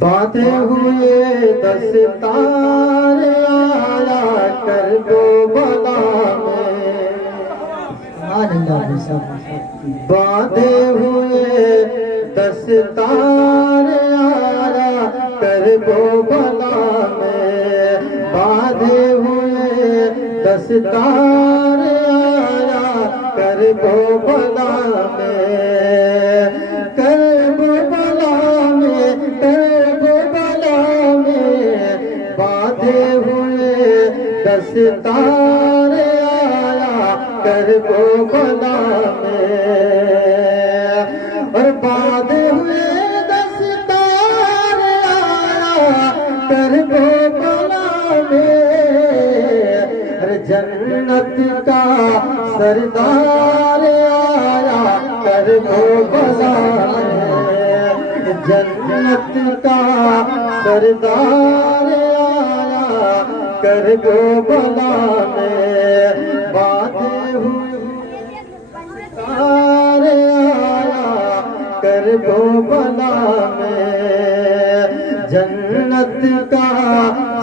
बांधे हुए 10 तारे आया कर दो बला में। बांधे हुए 10 तारे आया कर दो बला में। बांधे हुए 10 तारे आया कर दो बला में। कर दो बला में, कर दो बला में। बांधे हुए 10 तारे आया कर दो बला में। और बांधे हुए 10 तारे आया कर दो बला में। अरे जन्नत का सरदार आया कर दो बला में। जन्नत का सरदार आया कर दो बला में। बांधे हुए तारे आया कर दो बला में। जन्नत का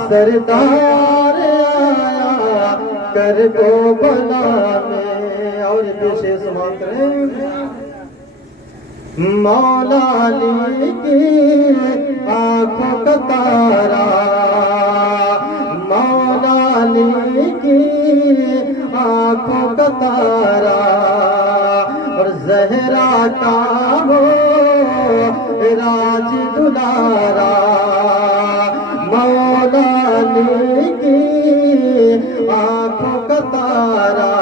सरदार आया कर दो बला में। और विशेष मात्रें मौला अली की आंखों का तारा। मौला अली की आंखों का तारा। और जहरा का वो राज दुलारा। मौला अली की आंखों का तारा।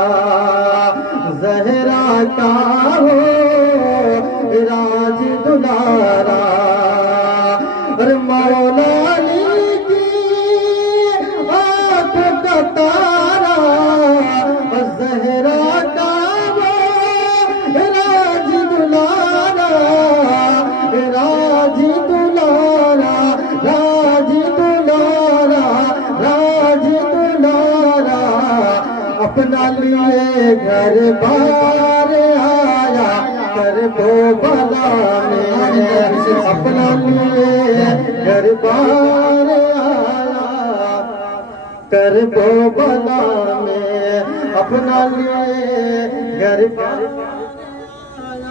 जहरा का वो राज दुलारा। और मौला अली की आंखों का तारा। ज़हरा का वो राज दुलारा। राज दुलारा, राज दुलारा, राज दुलारा। अपना लिए घर बार आया कर दो बला में। अपना लिए घर बार आया कर दो बला में। अपना लिए घर बार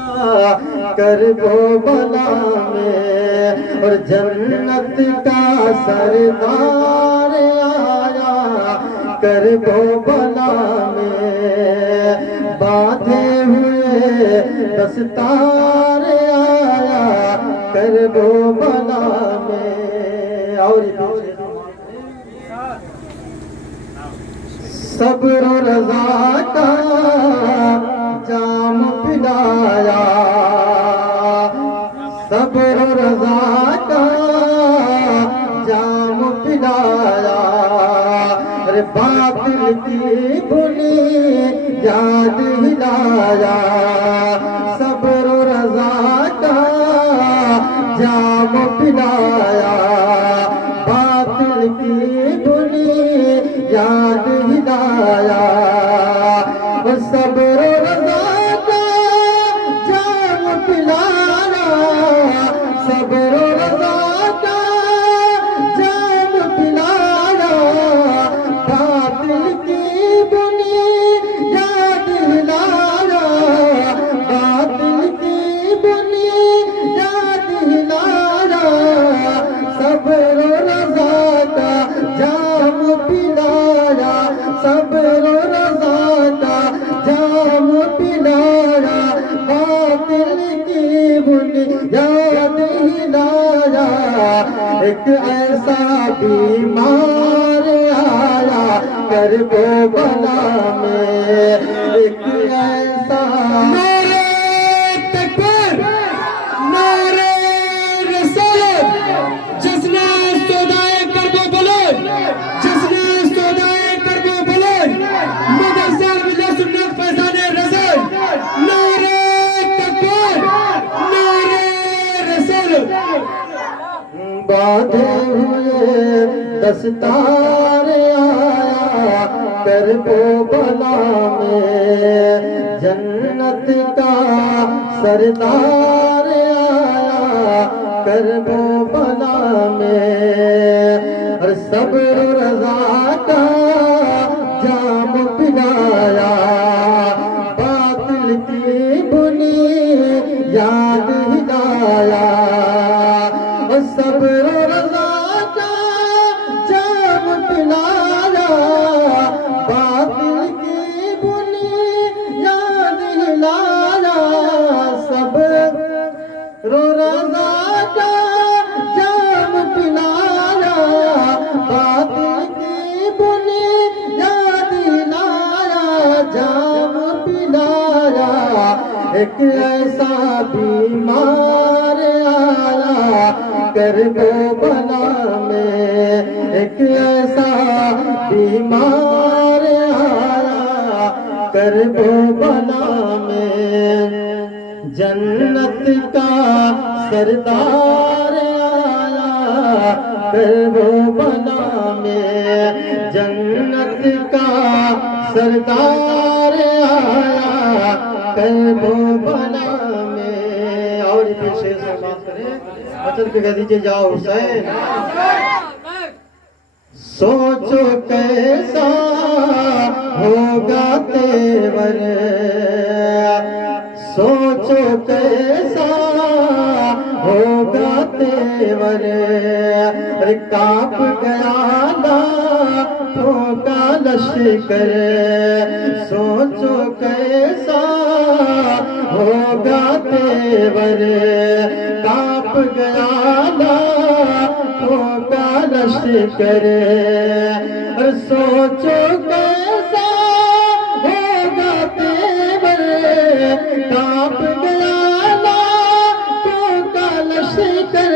आया कर दो बला में। और जन्नत का सरदार आया कर दो बला में। बांधे हुए 10 तारे आया कर दो बला में। और सब्र रज़ा का जाम पिलाया। सब्र रज़ा का जाम पिलाया। अरे बातिल की भुली याद हिलाया। सब्र रज़ा का जाम पिलाया। बातिल की भुली याद हिलाया। सब्र रज़ा का जाम पिलाया। सब्र रज़ा का जाम पिलाया। बातिल की बुनी याद हिलाया। बातिल की बुनी याद हिलाया। सब्र रज़ा का जाम पिलाया। सब्र रज़ा का जाम पिलाया। बातिल की बुनी याद हिलाया। एक ऐसा बीमार आया कर दो बला में। एक ऐसा नारे तकबीर, नारे रसूल, जिसने सौदाए कर दो बोलो, जिसने सौदाए कर दो बोलो। मदरसा मिल्लत सुन्नत फैज़ाने रसूल। नारे तकबीर, नारे रसूल। बांधे हुए 10 तारे आया कर दो बला में। जन्नत का सरदार आया करबो बला में। और सब्र रजा का जाम पिलाया, बातिल की बुनी याद हिलाया। और सब्र रजा का जाम पिलाया, बातिल की बुनी याद हिलाया। सब्र रजा का जाम पिलाया, बातिल की बुनी याद हिलाया। जाम पिलाया, एक ऐसा बीमार आया करबो बला में। एक ऐसा बीमार आया करबो बला में। जन्नत का सरदार आया करबो बला में। जन्नत का सरदार आया करबो बला में। और विशेष बात करें वचन के कह दीजिए जाओ हुसैन। सोचो कैसा होगा तेवर, सोचो कैसा होगा तेवर। कांप गया लाखों का लश्कर, सोचो कैसा होगा तेवर। कांप गया लाखों का लश्कर, सोचो कैसा होगा तेवर। कांप गया लाखों का लश्कर,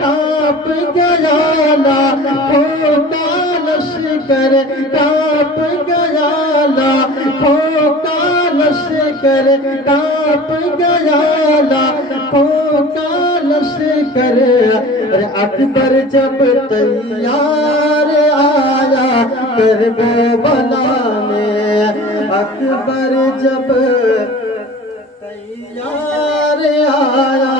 कांप गया लाखों का लश्कर। कांप गया लाखों का लश्कर, कांप गया लाखों का लश्कर। अकबर जब तैयार आया करबो बला में। अकबर जब तैयार आया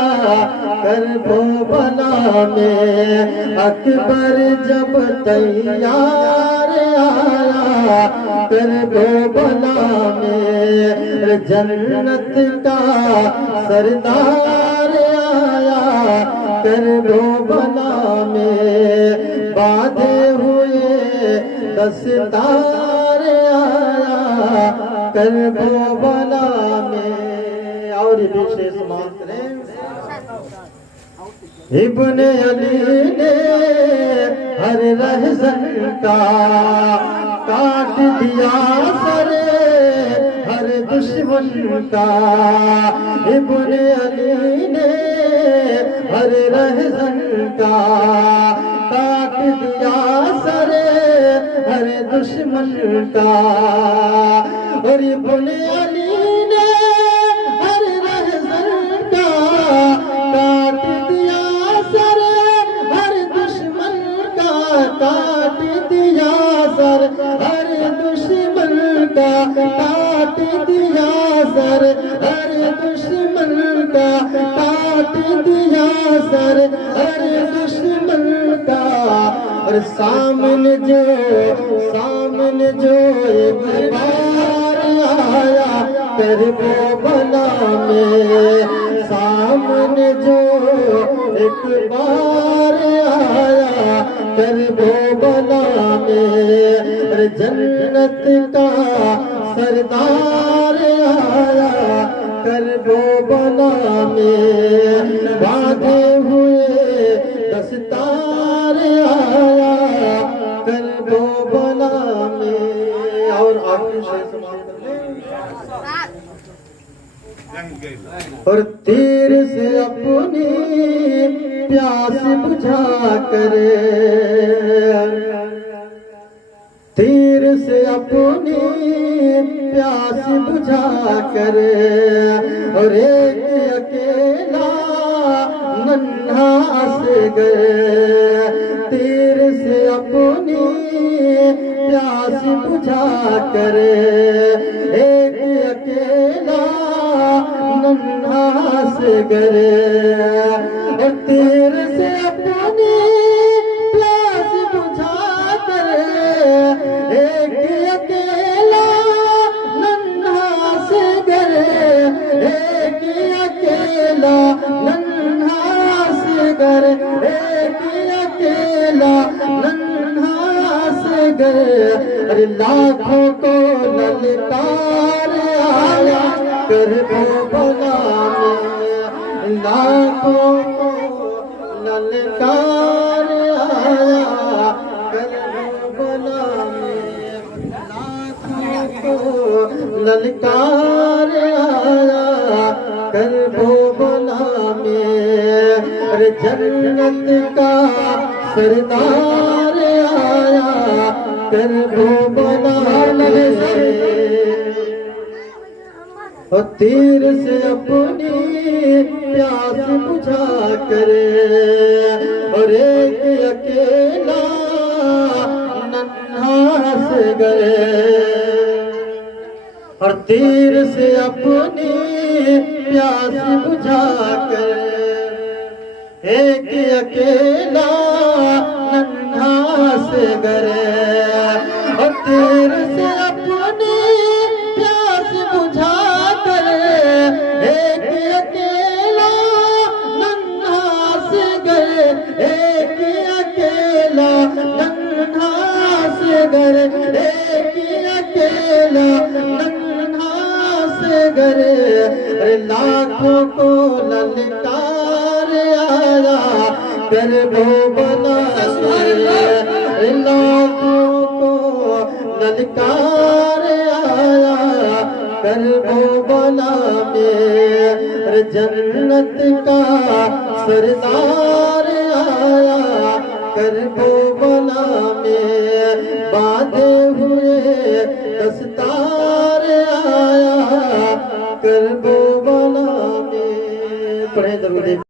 करबो बला में। अकबर जब तैयार आया करबो बला में। जन्नत का सरदार आया करबो बला में। बांधे हुए दस्तार आया करबो बला में। और विशेष मात्रें इब्ने अली ने हर रहज़न का काट दिया सर हर दुश्मन का। इब्ने अली ने हर रहज़न का काट दिया सर हर दुश्मन का। और इब्ने अली ने हर रहज़न का काट दिया सर हर दुश्मन का। काट दिया सर हर दुश्मन का, काट दिया सर हर दुश्मन का। काट दिया सर हर दुश्मन का। और सामने जो एक बार आया करबो बला में। सामने जो एक बार आया करबो बला में। जन्नत का सरदार आया करबो बला में। बांधे हुए दस्तार आया करबो बला में। और आखिरी शेर समाप्त कर लें। और तीर से अपनी प्यास बुझा कर, तीर से अपनी प्यास बुझा कर। और एक अकेला नन्हा असगर, तीर से अपनी प्यास बुझा कर। एक अकेला नन्हा से गरे, और तीर से अपनी प्यास बुझा कर एक अकेला नन्हा से गरे, एक अकेला नन्हा से गरे, एक अकेला नन्हा से गरे। अरे लाखों को ललकार आया कर भोला में, लाखों को ललकार आया कर भोला में, लाखों को ललकार आया कर भोला में। अरे जन्नत का सरदार आया कर भोला में, और तीर से अपनी प्यास बुझा करे, और एक अकेला नन्हा से गए, और तीर से अपनी प्यास बुझा कर एक अकेला नन्हा से गए, और तीर से अपनी प्यास बुझा कर एक अकेला नन्हा से गए, एक अकेला नन्हा से गए, एक अकेला नन्हा से गए। अरे लाखों को ललकार आया कर भोला में, लाखों को ललकार आया कर भोला में। अरे जन्नत का सरदार आया कर भोला में, बांधे हुए दस्तार आया कर भोला में। पढ़े दरूद।